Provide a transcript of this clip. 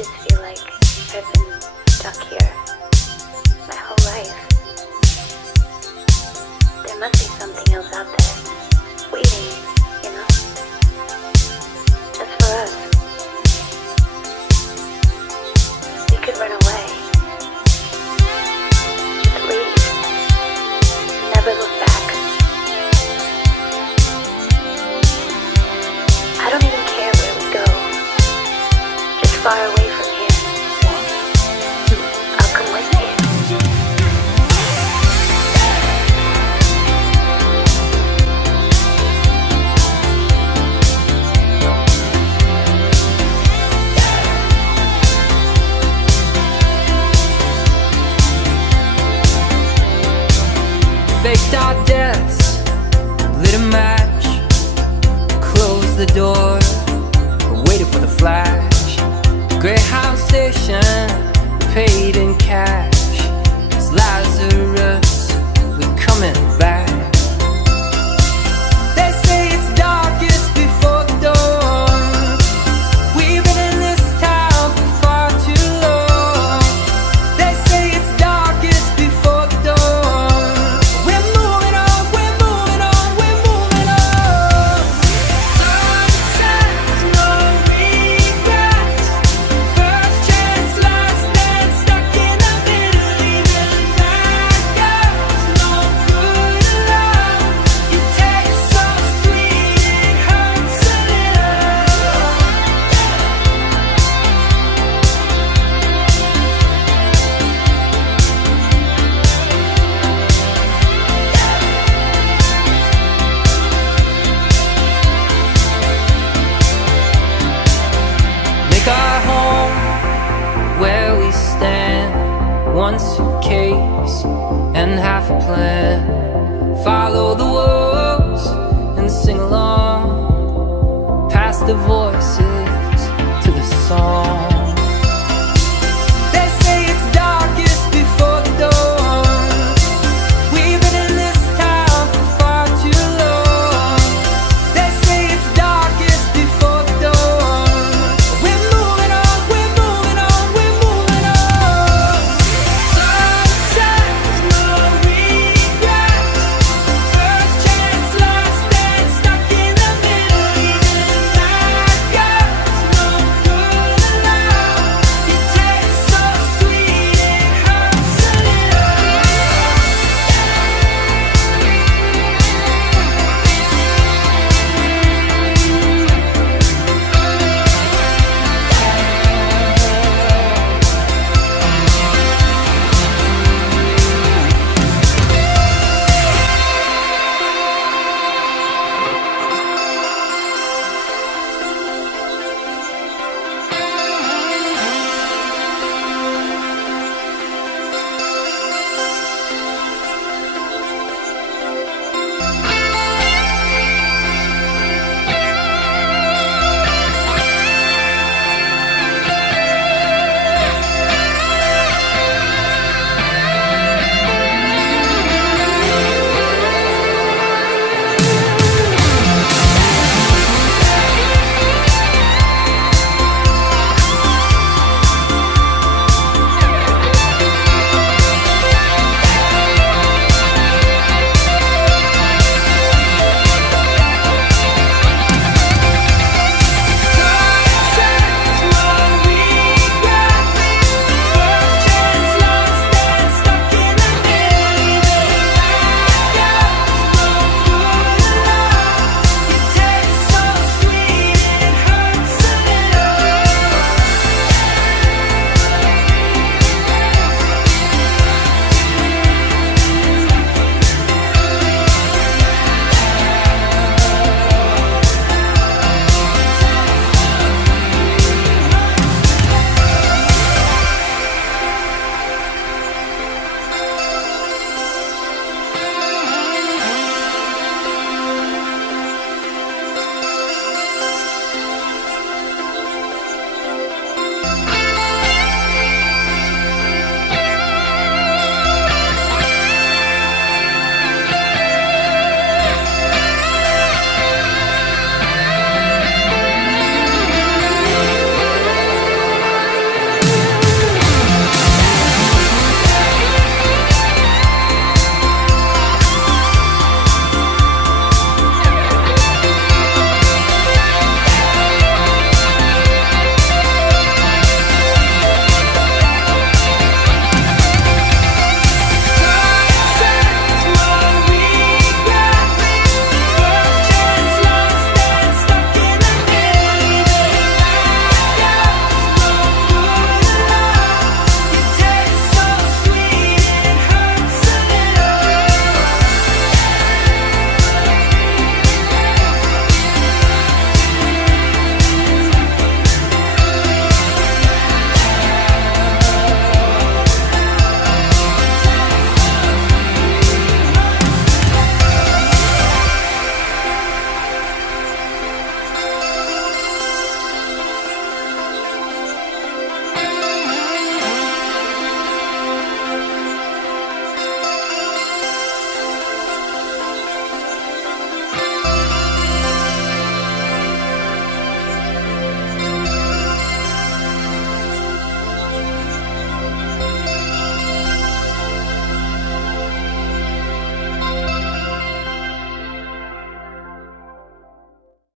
just feel like I've been stuck here my whole life. There must be something else out there, waiting, you know, just for us. We could run away, just leave, never look back. I don't even care where we go, just far away from here. I'll come with you. Faked our deaths, lit a match, closed the door, waited for the flash. Greyhound station, paid in cash. It's Lazarus, we're coming back. They say it's darkest before the dawn. We've been in this town for far too long. They say it's darkest before the dawn. We're moving on, we're moving on, we're moving on. Sunset, no regrets. First chance, last dance, stuck in the middle, even bad girls, no good love. You taste so sweet, it hurts a little. Make our home where we stand. One suitcase and half a plan. Follow the wolves and sing along. Past the voice